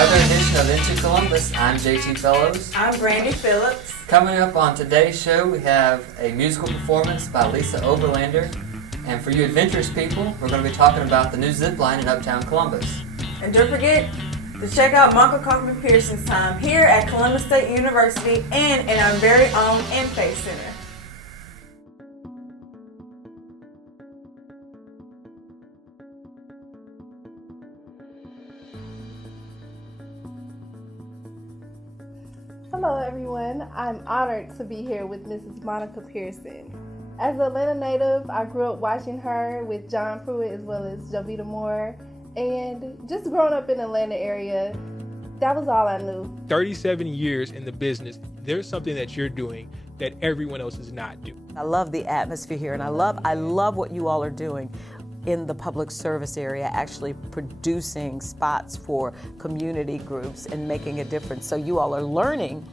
another edition of iNtoColumbus. I'm JT Fellows. I'm Brandy Phillips. Coming up on today's show, we have a musical performance by Lisa Oberlander. And for you adventurous people, we're going to be talking about the new zip line in Uptown Columbus. And don't forget to check out Michael Coffee Pearson's time here at Columbus State University and in our very own InFace Center. Hello everyone, I'm honored to be here with Mrs. Monica Pearson. As an Atlanta native, I grew up watching her with John Pruitt as well as Jovita Moore, and just growing up in the Atlanta area, that was all I knew. 37 years in the business, there's something that you're doing that everyone else is not doing. I love the atmosphere here, and I love what you all are doing in the public service area, actually producing spots for community groups and making a difference. So you all are learning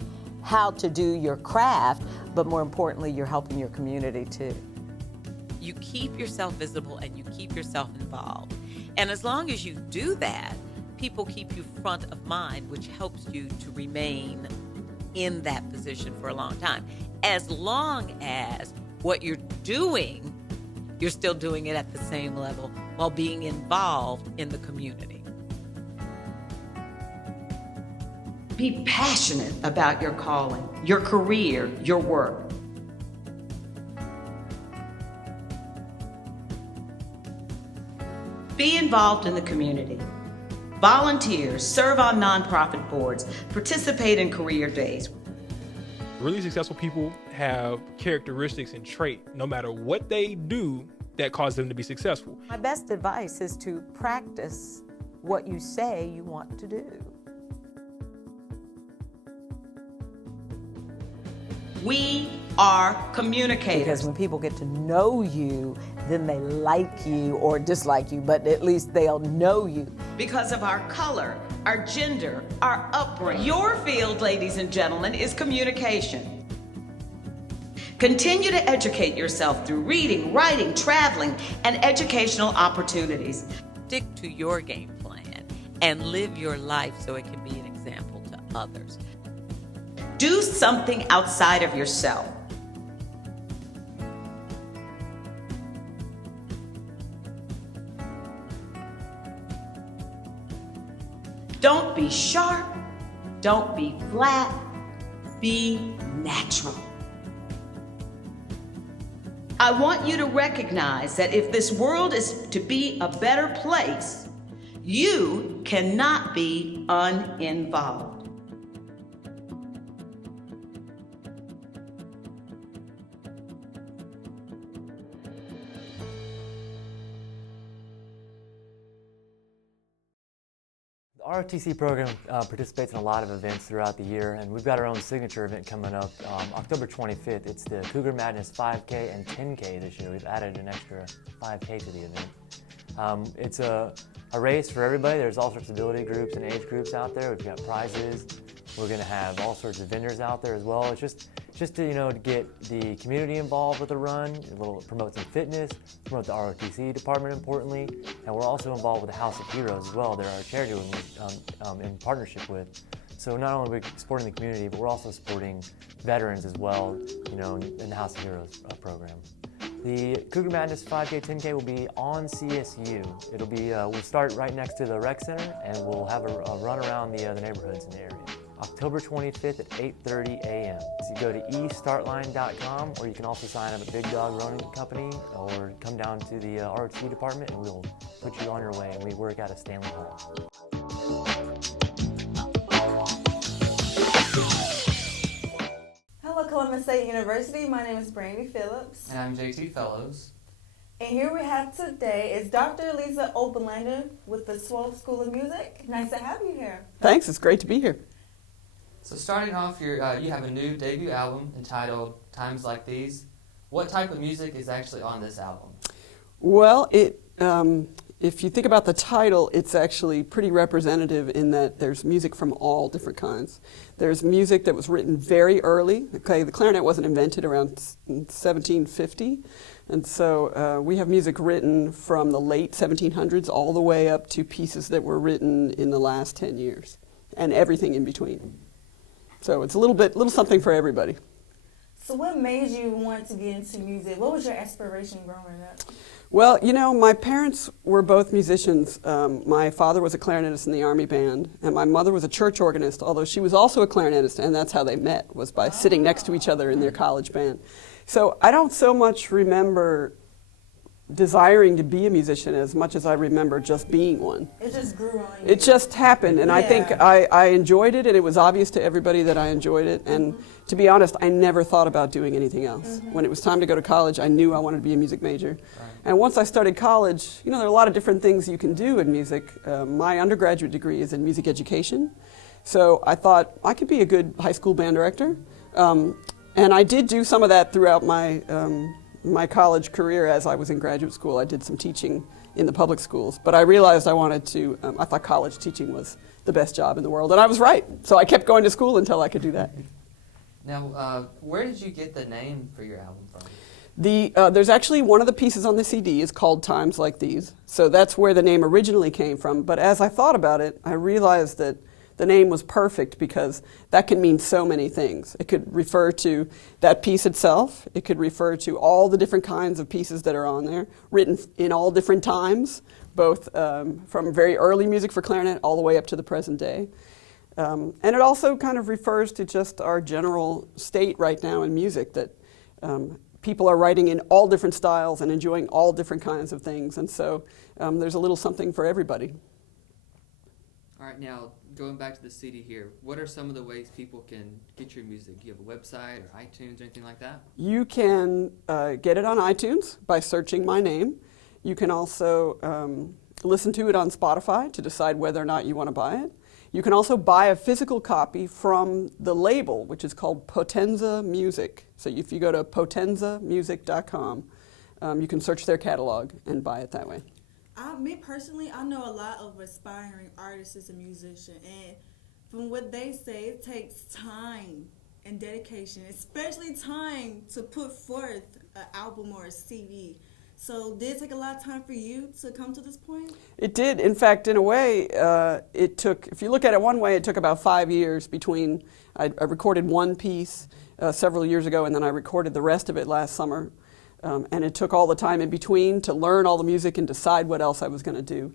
how to do your craft, but more importantly, you're helping your community too. You keep yourself visible and you keep yourself involved. And as long as you do that, people keep you front of mind, which helps you to remain in that position for a long time. As long as what you're doing, you're still doing it at the same level while being involved in the community. Be passionate about your calling, your career, your work. Be involved in the community. Volunteer, serve on nonprofit boards, participate in career days. Really successful people have characteristics and trait, no matter what they do, that cause them to be successful. My best advice is to practice what you say you want to do. We are communicators. Because when people get to know you, then they like you or dislike you, but at least they'll know you. Because of our color, our gender, our upbringing. Your field, ladies and gentlemen, is communication. Continue to educate yourself through reading, writing, traveling, and educational opportunities. Stick to your game plan and live your life so it can be an example to others. Do something outside of yourself. Don't be sharp, don't be flat, be natural. I want you to recognize that if this world is to be a better place, you cannot be uninvolved. The ROTC program participates in a lot of events throughout the year, and we've got our own signature event coming up October 25th. It's the Cougar Madness 5K and 10K this year. We've added an extra 5K to the event. It's a race for everybody. There's all sorts of ability groups and age groups out there. We've got prizes. We're going to have all sorts of vendors out there as well. It's just to, to get the community involved with the run, promote some fitness, promote the ROTC department importantly, and we're also involved with the House of Heroes as well. They're our charity we're in partnership with. So not only are we supporting the community, but we're also supporting veterans as well, in the House of Heroes program. The Cougar Madness 5K, 10K will be on CSU. It'll be, we'll start right next to the rec center, and we'll have a run around the neighborhoods in the area. October 25th at 8:30 a.m. So you go to estartline.com, or you can also sign up at Big Dog Running Company, or come down to the ROTC department, and we'll put you on your way. And we work out of Stanley Hall. Hello, Columbus State University. My name is Brandy Phillips. And I'm JT Fellows. And here we have today is Dr. Lisa Oberlander with the Swole School of Music. Nice to have you here. Thanks, it's great to be here. So starting off, you have a new debut album entitled Times Like These. What type of music is actually on this album? Well, if you think about the title, it's actually pretty representative in that there's music from all different kinds. There's music that was written very early. Okay, the clarinet wasn't invented around 1750, and so we have music written from the late 1700s all the way up to pieces that were written in the last 10 years. and everything in between. So it's a little something for everybody. So what made you want to get into music? What was your aspiration growing up? Well, you know, my parents were both musicians. My father was a clarinetist in the Army Band, and my mother was a church organist, although she was also a clarinetist, and that's how they met, was by sitting next to each other in their college band. So I don't so much remember desiring to be a musician as much as I remember just being one. It just grew on you. It just happened, and I think I enjoyed it, and it was obvious to everybody that I enjoyed it. And to be honest, I never thought about doing anything else. When it was time to go to college, I knew I wanted to be a music major. And once I started college, you know, there are a lot of different things you can do in music. My undergraduate degree is in music education, so I thought I could be a good high school band director. And I did do some of that throughout my college career. As I was in graduate school, I did some teaching in the public schools, but I realized I wanted to, I thought college teaching was the best job in the world, and I was right. So I kept going to school until I could do that. Now, where did you get the name for your album from? There's actually one of the pieces on the CD is called Times Like These, so that's where the name originally came from. But as I thought about it, I realized that the name was perfect because that can mean so many things. It could refer to that piece itself. It could refer to all the different kinds of pieces that are on there, written in all different times, both from very early music for clarinet all the way up to the present day. And it also kind of refers to just our general state right now in music, that people are writing in all different styles and enjoying all different kinds of things. And so there's a little something for everybody. All right, now going back to the CD here, what are some of the ways people can get your music? Do you have a website or iTunes or anything like that? You can get it on iTunes by searching my name. You can also listen to it on Spotify to decide whether or not you want to buy it. You can also buy a physical copy from the label, which is called Potenza Music. So if you go to potenzamusic.com, you can search their catalog and buy it that way. Me personally, I know a lot of aspiring artists as a musician, and from what they say, it takes time and dedication, especially time to put forth an album or a CD. So did it take a lot of time for you to come to this point? It did. In fact, in a way, it took, if you look at it one way, it took about 5 years between, I recorded one piece several years ago, and then I recorded the rest of it last summer. And it took all the time in between to learn all the music and decide what else I was going to do.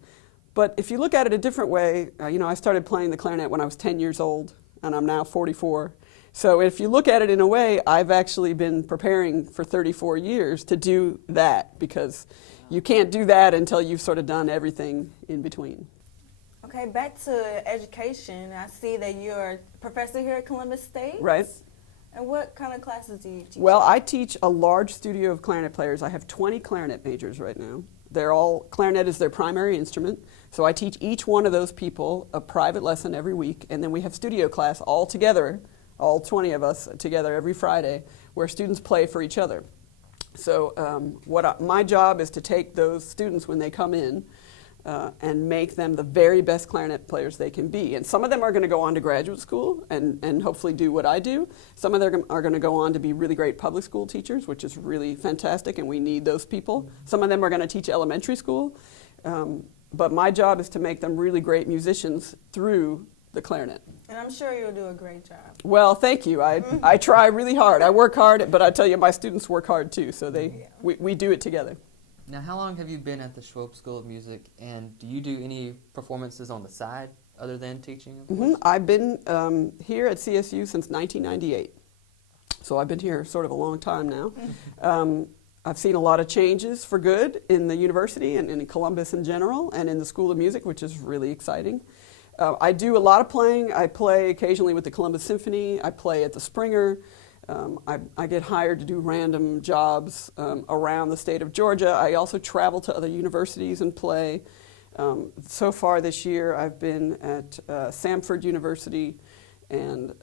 But if you look at it a different way, you know, I started playing the clarinet when I was 10 years old, and I'm now 44. So if you look at it in a way, I've actually been preparing for 34 years to do that, because you can't do that until you've sort of done everything in between. Okay, back to education. I see that you're a professor here at Columbus State. Right. And what kind of classes do you teach? Well, I teach a large studio of clarinet players. I have 20 clarinet majors right now. They're all, clarinet is their primary instrument, so I teach each one of those people a private lesson every week, and then we have studio class all together, all 20 of us together every Friday, where students play for each other. So my job is to take those students when they come in and make them the very best clarinet players they can be. And some of them are going to go on to graduate school and hopefully do what I do. Some of them are going to go on to be really great public school teachers, which is really fantastic, and we need those people. Some of them are going to teach elementary school. But my job is to make them really great musicians through the clarinet. And I'm sure you'll do a great job. Well, thank you. I try really hard. I work hard, but I tell you, my students work hard too, so we do it together. Now, how long have you been at the Schwab School of Music, and do you do any performances on the side other than teaching? I've been here at CSU since 1998, so I've been here sort of a long time now. I've seen a lot of changes for good in the university and in Columbus in general, and in the School of Music, which is really exciting. I do a lot of playing. I play occasionally with the Columbus Symphony. I play at the Springer. I get hired to do random jobs around the state of Georgia. I also travel to other universities and play. So far this year, I've been at Samford University, and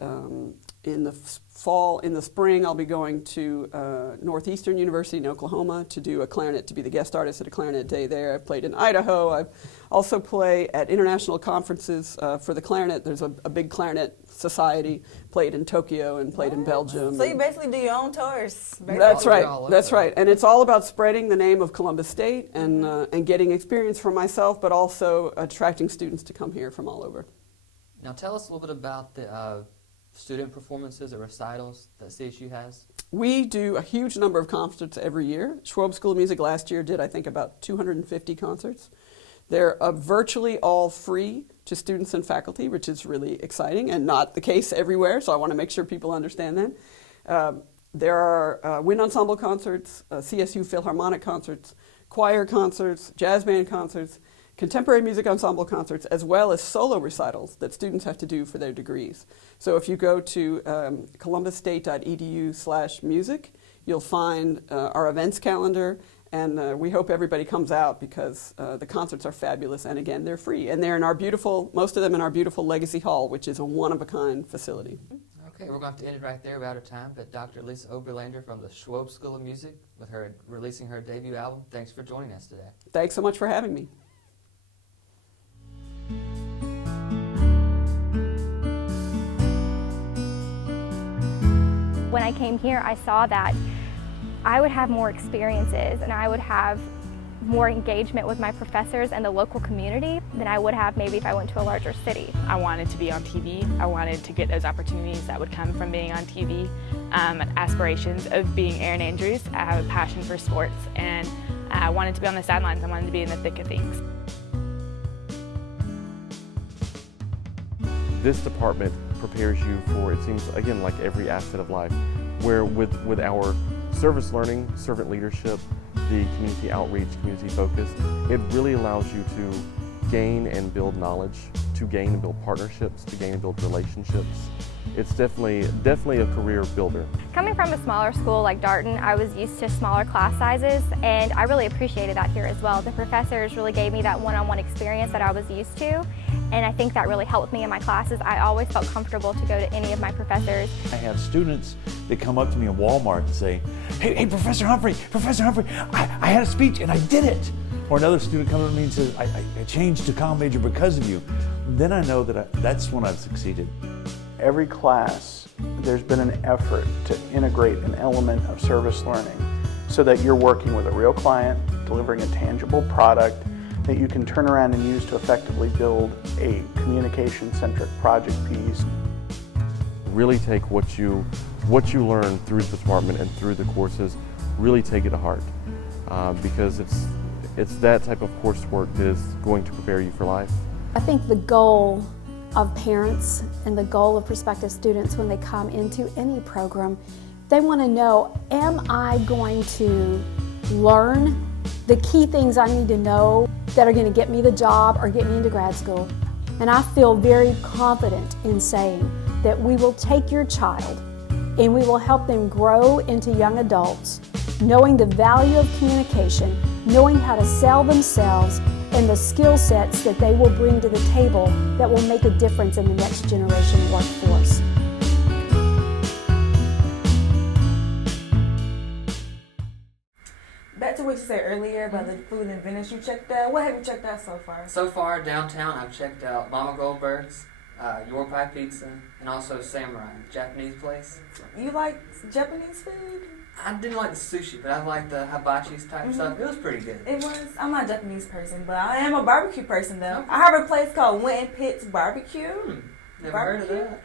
in the spring, I'll be going to Northeastern University in Oklahoma to do a clarinet, to be the guest artist at a clarinet day there. I've played in Idaho. I've also played at international conferences for the clarinet. There's a big clarinet society, played in Tokyo and played in Belgium. So you basically do your own tours. That's right. That's right. And it's all about spreading the name of Columbus State and getting experience for myself, but also attracting students to come here from all over. Now tell us a little bit about the student performances or recitals that CSU has. We do a huge number of concerts every year. Schwab School of Music last year did, I think, about 250 concerts. They're virtually all free to students and faculty, which is really exciting and not the case everywhere, so I want to make sure people understand that. There are wind ensemble concerts, CSU Philharmonic concerts, choir concerts, jazz band concerts, contemporary music ensemble concerts, as well as solo recitals that students have to do for their degrees. So if you go to columbusstate.edu/music, you'll find our events calendar, and we hope everybody comes out because the concerts are fabulous, and again, they're free. And they're in our beautiful, most of them in our beautiful Legacy Hall, which is a one-of-a-kind facility. Okay, we're going to have to end it right there. We're out of time, but Dr. Lisa Oberlander from the Schwab School of Music, with her releasing her debut album, thanks for joining us today. Thanks so much for having me. When I came here, I saw that I would have more experiences and I would have more engagement with my professors and the local community than I would have maybe if I went to a larger city. I wanted to be on TV. I wanted to get those opportunities that would come from being on TV. Aspirations of being Erin Andrews. I have a passion for sports, and I wanted to be on the sidelines. I wanted to be in the thick of things. This department prepares you for, it seems, again, like every asset of life, where with our service learning, servant leadership, the community outreach, community focus, it really allows you to gain and build knowledge, to gain and build partnerships, to gain and build relationships. It's definitely a career builder. Coming from a smaller school like Darton, I was used to smaller class sizes, and I really appreciated that here as well. The professors really gave me that one-on-one experience that I was used to, and I think that really helped me in my classes. I always felt comfortable to go to any of my professors. I have students that come up to me in Walmart and say, hey Professor Humphrey, I had a speech and I did it. Or another student comes up to me and says, I changed to comm major because of you. Then I know that that's when I've succeeded. Every class, there's been an effort to integrate an element of service learning so that you're working with a real client, delivering a tangible product that you can turn around and use to effectively build a communication-centric project piece. Really take what you learn through the department and through the courses, really take it to heart, because it's that type of coursework that is going to prepare you for life. I think the goal of parents and the goal of prospective students when they come into any program, they want to know, am I going to learn the key things I need to know that are going to get me the job or get me into grad school? And I feel very confident in saying that we will take your child and we will help them grow into young adults, knowing the value of communication, knowing how to sell themselves, and the skill sets that they will bring to the table that will make a difference in the next generation workforce. Back to what you said earlier about the food and vendors you checked out. What have you checked out so far? So far, downtown, I've checked out Mama Goldberg's, Your Pie Pizza, and also Samurai, Japanese place. You like Japanese food? I didn't like the sushi, but I liked the hibachi type stuff. It was pretty good. It was. I'm not a Japanese person, but I am a barbecue person, though. I have a place called Winton Pitt's Barbecue. Never heard of that.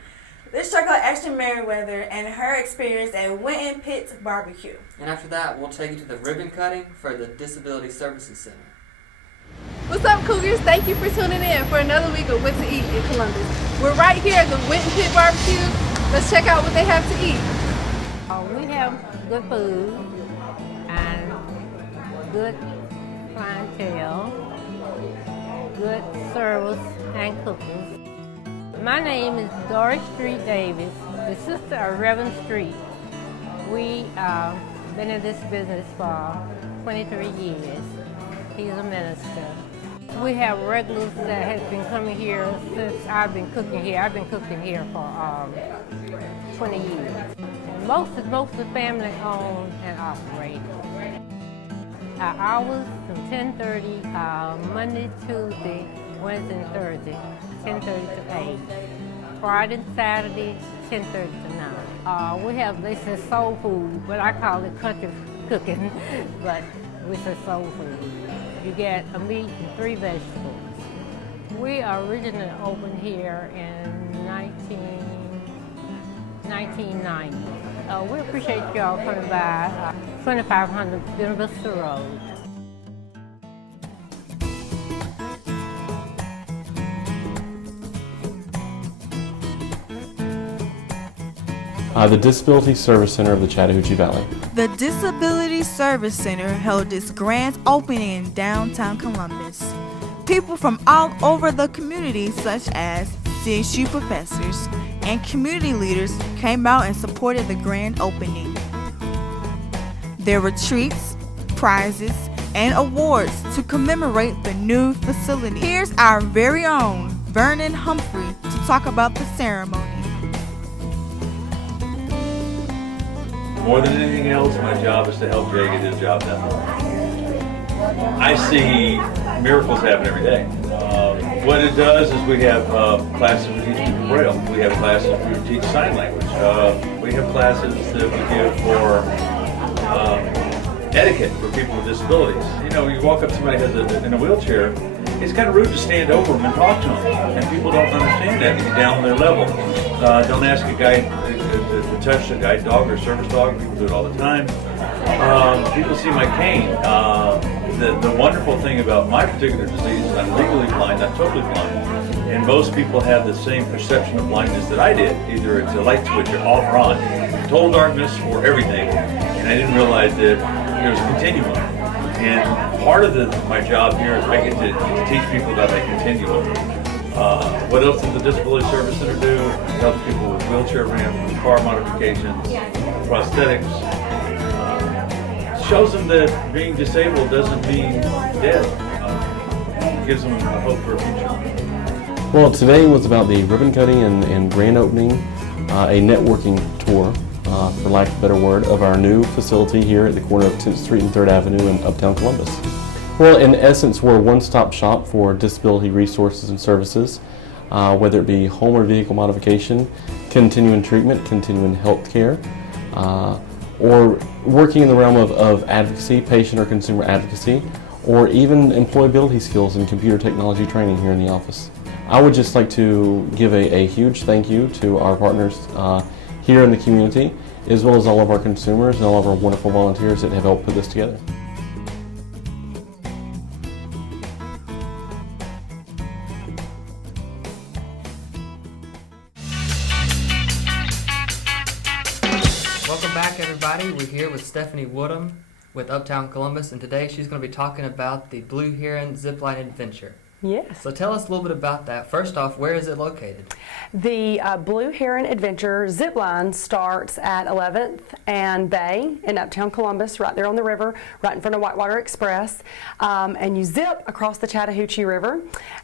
Let's check out Ashton Merriweather and her experience at Winton Pitt's Barbecue. And after that, we'll take you to the ribbon cutting for the Disability Services Center. What's up, Cougars? Thank you for tuning in for another week of What to Eat in Columbus. We're right here at the Winton Pitt Barbecue. Let's check out what they have to eat. We have good food and good clientele, good service and cooking. My name is Doris Street Davis, the sister of Reverend Street. We been in this business for 23 years. He's a minister. We have regulars that have been coming here since I've been cooking here. I've been cooking here for 20 years. Most of the family owned and operated. Our hours from 10:30 Monday, Tuesday, Wednesday, and Thursday, 10:30 to 8. Friday and Saturday, 10:30 to 9. We have, they say soul food, but I call it country cooking, but we say soul food. You get a meat and 3 vegetables. We originally opened here in 1990. We appreciate y'all coming by 2500 University Road. The Disability Service Center of the Chattahoochee Valley. The Disability Service Center held its grand opening in downtown Columbus. People from all over the community, such as CSU professors and community leaders, came out and supported the grand opening. There were treats, prizes, and awards to commemorate the new facility. Here's our very own Vernon Humphrey to talk about the ceremony. More than anything else, my job is to help Jay get his job done. I see miracles happen every day. What it does is we have classes we teach people Braille. We have classes we teach sign language. We have classes that we give for etiquette for people with disabilities. You know, you walk up to somebody who's in a wheelchair, it's kind of rude to stand over them and talk to them. And people don't understand that. You get down on their level. Don't ask a guy to touch a guide dog or service dog. People do it all the time. People see my cane. The wonderful thing about my particular disease is I'm legally blind, not totally blind. And most people have the same perception of blindness that I did. Either it's a light switch or off or on. Total darkness or everything. And I didn't realize that there's a continuum. And part of my job here is I get to teach people about that continuum. What else does the Disability Service Center do? It helps people with wheelchair ramps, car modifications, prosthetics. Shows them that being disabled doesn't mean dead. Gives them a hope for a future. Well, today was about the ribbon cutting and grand opening, a networking tour, for lack of a better word, of our new facility here at the corner of 10th Street and 3rd Avenue in Uptown Columbus. Well, in essence, we're a one-stop shop for disability resources and services, whether it be home or vehicle modification, continuing treatment, continuing health care, or working in the realm of advocacy, patient or consumer advocacy, or even employability skills and computer technology training here in the office. I would just like to give a huge thank you to our partners here in the community, as well as all of our consumers and all of our wonderful volunteers that have helped put this together. Welcome back, everybody. We're here with Stephanie Woodham with Uptown Columbus, and today she's going to be talking about the Blue Heron Zipline Adventure. Yes. So tell us a little bit about that. First off, where is it located? The Blue Heron Adventure Zipline starts at 11th and Bay in Uptown Columbus, right there on the river, right in front of Whitewater Express. And you zip across the Chattahoochee River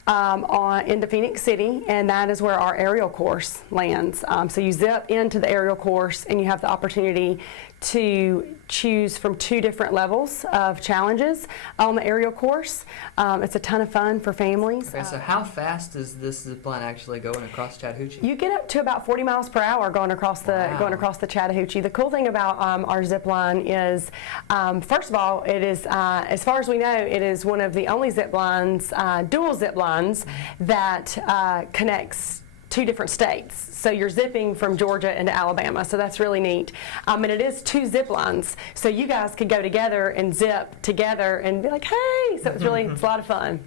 into Phoenix City, and that is where our aerial course lands. So you zip into the aerial course, and you have the opportunity to choose from 2 different levels of challenges on the aerial course. It's a ton of fun for families. Okay, so how fast is this zip line actually going across Chattahoochee? You get up to about 40 miles per hour going across the Chattahoochee. The cool thing about our zip line is, first of all, it is, as far as we know, it is one of the only zip lines, dual zip lines, that connects 2 different states. So you're zipping from Georgia into Alabama, so that's really neat. And it is 2 zip lines, so you guys could go together and zip together and be like, hey! So it's really, it's a lot of fun.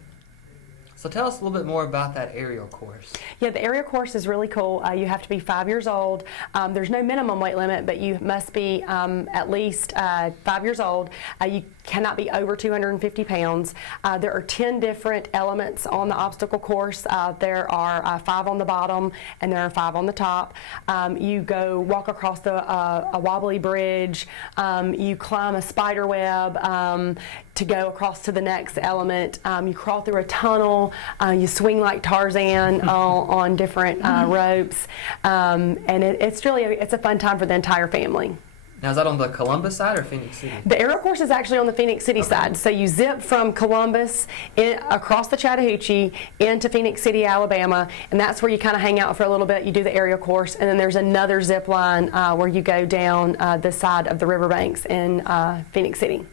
So tell us a little bit more about that aerial course. Yeah, the aerial course is really cool. You have to be 5 years old. There's no minimum weight limit, but you must be at least 5 years old. You cannot be over 250 pounds. There are 10 different elements on the obstacle course. There are 5 on the bottom, and there are 5 on the top. You walk across a wobbly bridge. You climb a spider web to go across to the next element. You crawl through a tunnel. You swing like Tarzan on different ropes. And it's a fun time for the entire family. Now, is that on the Columbus side or Phoenix City? The aerial course is actually on the Phoenix City side. So you zip from Columbus across the Chattahoochee into Phoenix City, Alabama, and that's where you kind of hang out for a little bit. You do the aerial course, and then there's another zip line where you go down the side of the riverbanks in Phoenix City.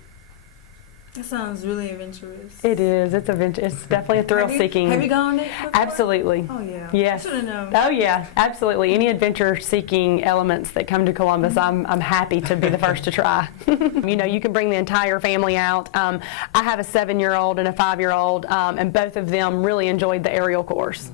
That sounds really adventurous. It is. It's definitely a thrill-seeking. Have you gone on it before? Absolutely. Oh, yeah. Yes. I should have known. Oh, yeah. Absolutely. Any adventure-seeking elements that come to Columbus, I'm happy to be the first to try. You know, you can bring the entire family out. I have a 7-year-old and a 5-year-old, and both of them really enjoyed the aerial course.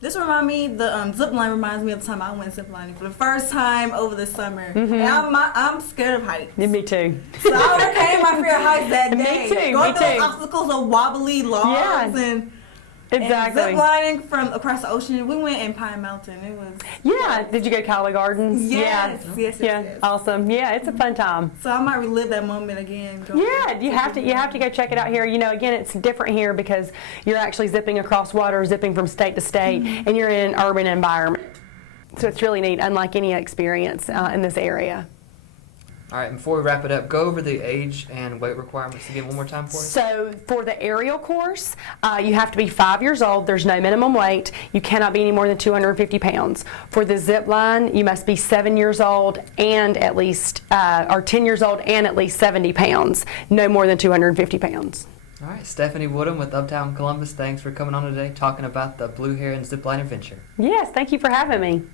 This reminds me, the zip line reminds me of the time I went zip lining for the first time over the summer. Mhm. And I'm scared of heights. Yeah, me too. So I overcame my fear of heights that Me day. too, Going me through too. obstacles of wobbly logs and Exactly. zip lining from across the ocean. We went in Pine Mountain. It was. Yeah. Did you go to Cali Gardens? Yes, yes, Yeah. yes. Awesome. Yeah, it's a fun time. So I might relive that moment again. Yeah, you have to go check it out here. You know, again, it's different here because you're actually zipping across water, zipping from state to state, and you're in an urban environment. So it's really neat, unlike any experience in this area. All right, before we wrap it up, go over the age and weight requirements again one more time for us. So for the aerial course, you have to be 5 years old. There's no minimum weight. You cannot be any more than 250 pounds. For the zip line, you must be 7 years old and at least, or 10 years old and at least 70 pounds. No more than 250 pounds. All right, Stephanie Woodham with Uptown Columbus, thanks for coming on today talking about the Blue Heron Zipline Adventure. Yes, thank you for having me.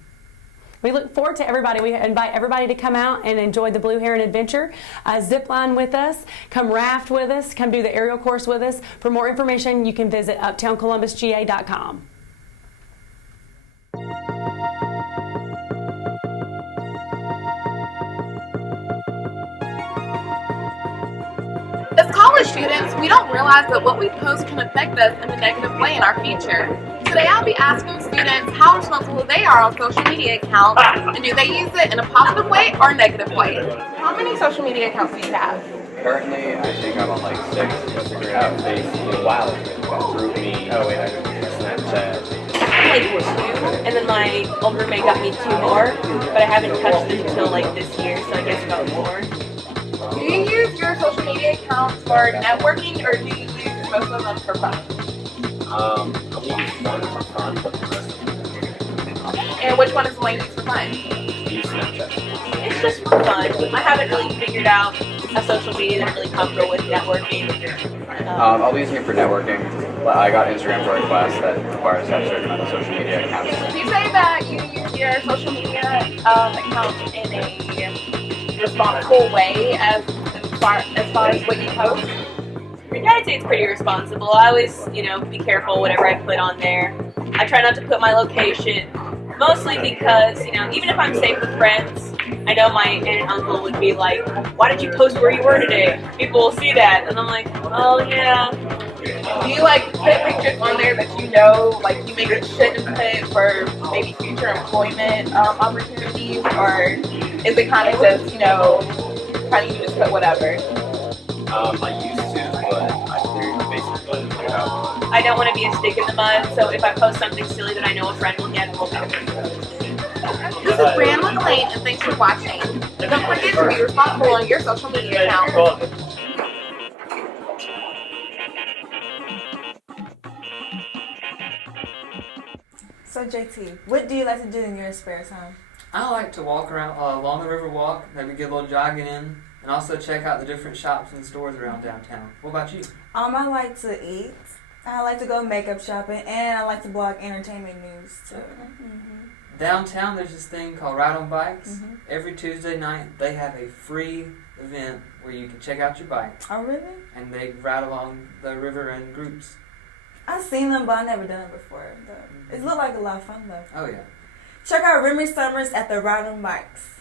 We look forward to everybody. We invite everybody to come out and enjoy the Blue Heron Adventure. Zip line with us, come raft with us, come do the aerial course with us. For more information, you can visit uptowncolumbusga.com. As college students, we don't realize that what we post can affect us in a negative way in our future. Today I'll be asking students how responsible they are on social media accounts, and do they use it in a positive way or a negative way. How many social media accounts do you have? Currently, I think I'm on like 6. Instagram, Facebook, wow, GroupMe, I do Snapchat. I have like 2, and then my old roommate got me 2 more, but I haven't touched them until like this year, so I guess about 4. Do you use your social media accounts for networking, or do you use most of them for fun? I use one for fun, but the rest of them. And which one is the one you use for fun? I use Snapchat. It's just for fun. I haven't really figured out a social media that I'm really comfortable with networking. I'll be using it for networking. I got Instagram for a class that requires to have a certain amount of social media accounts. Would you say that you use your social media accounts in a responsible way as far as what you post? Yeah, I'd say it's pretty responsible. I always, be careful whatever I put on there. I try not to put my location, mostly because, even if I'm safe with friends, I know my aunt and uncle would be like, why did you post where you were today? People will see that. And I'm like, oh, yeah. Do you put pictures on there that you maybe shouldn't put for maybe future employment opportunities, or is it kind of just, you just put whatever? I used to, but I do basically put it out. I don't want to be a stick in the mud, so if I post something silly that I know a friend will get, we'll get it. This is Brianna McLean, and thanks for watching. Don't forget to be responsible on your social media account. So JT, what do you like to do in your spare time? I like to walk around along the river walk, maybe get a little jogging in, and also check out the different shops and stores around downtown. What about you? I like to eat. I like to go makeup shopping, and I like to blog entertainment news too. Downtown, there's this thing called Ride on Bikes. Every Tuesday night, they have a free event where you can check out your bike. Oh, really? And they ride along the river in groups. I've seen them, but I've never done it before. It looked like a lot of fun, though. Oh, yeah. Check out Remy Summers at the Ride on Bikes.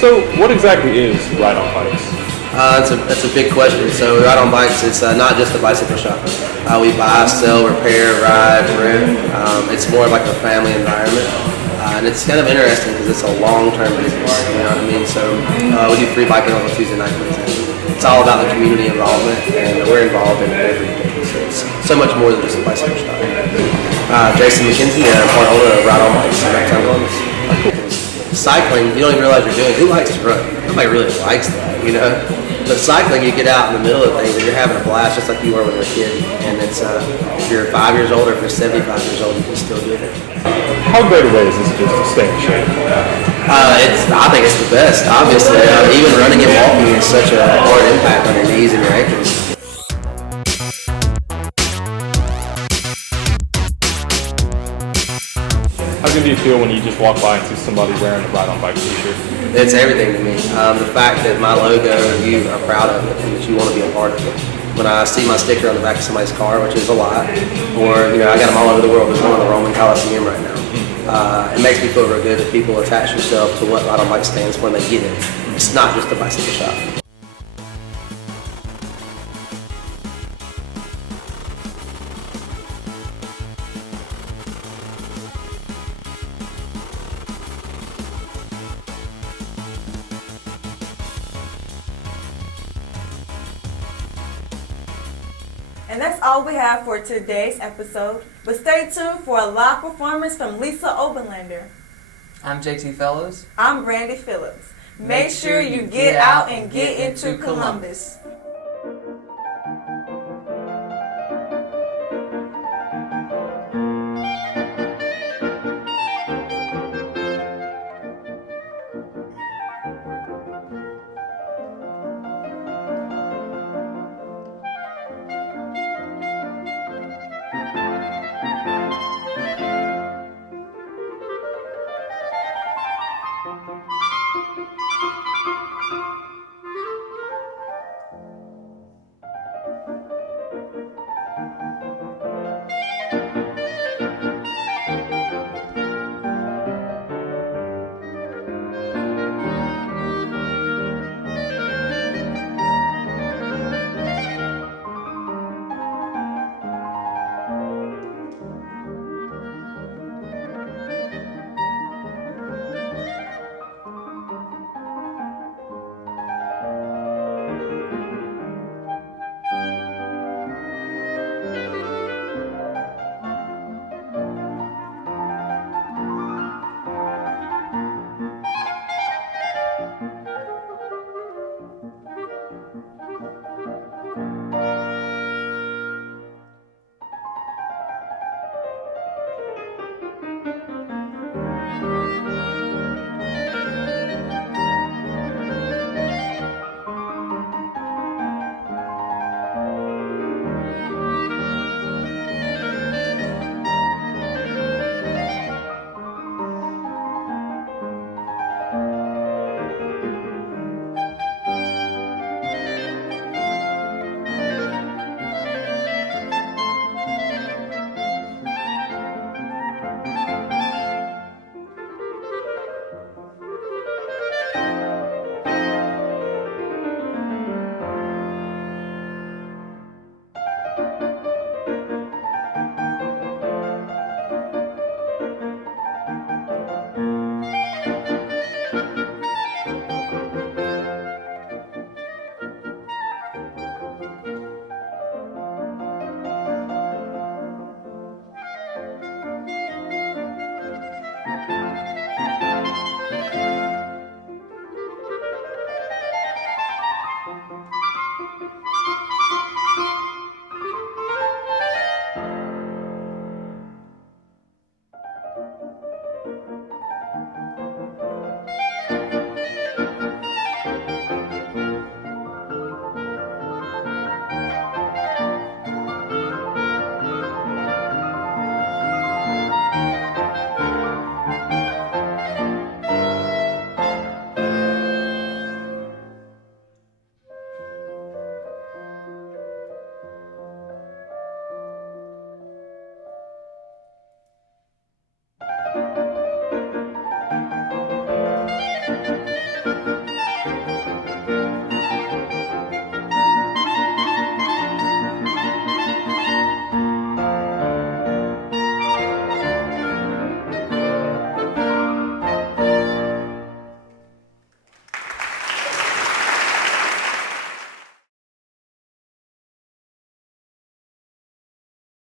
So, what exactly is Ride on Bikes? That's a big question. So Ride on Bikes, it's not just a bicycle shop. We buy, sell, repair, ride, rent. It's more like a family environment. And it's kind of interesting because it's a long-term business, you know what I mean? So we do free biking on a Tuesday night, for example. It's all about the community involvement, and we're involved in every day. So it's so much more than just a bicycle shop. Jason McKenzie, part owner of Ride on Bikes in Uptown Columbus. Cycling, you don't even realize you're doing. Who likes to run? Nobody really likes that, you know? But cycling, you get out in the middle of things and you're having a blast just like you were when you were a kid. And it's if you're 5 years old or if you're 75 years old, you can still do it. How great a way is this just to stay in shape? I think it's the best, obviously. Even running and walking is such a hard impact on your knees and your ankles. How good do you feel when you just walk by and see somebody wearing a Ride on Bike t-shirt? It's everything to me. The fact that my logo, you are proud of it and that you want to be a part of it. When I see my sticker on the back of somebody's car, which is a lot, or I got them all over the world. There's one in the Roman Coliseum right now. It makes me feel real good that people attach themselves to what Ride on Bike stands for and they get it. It's not just a bicycle shop. And that's all we have for today's episode. But stay tuned for a live performance from Lisa Oberlander. I'm JT Fellows. I'm Brandy Phillips. Make sure you get out and get into Columbus.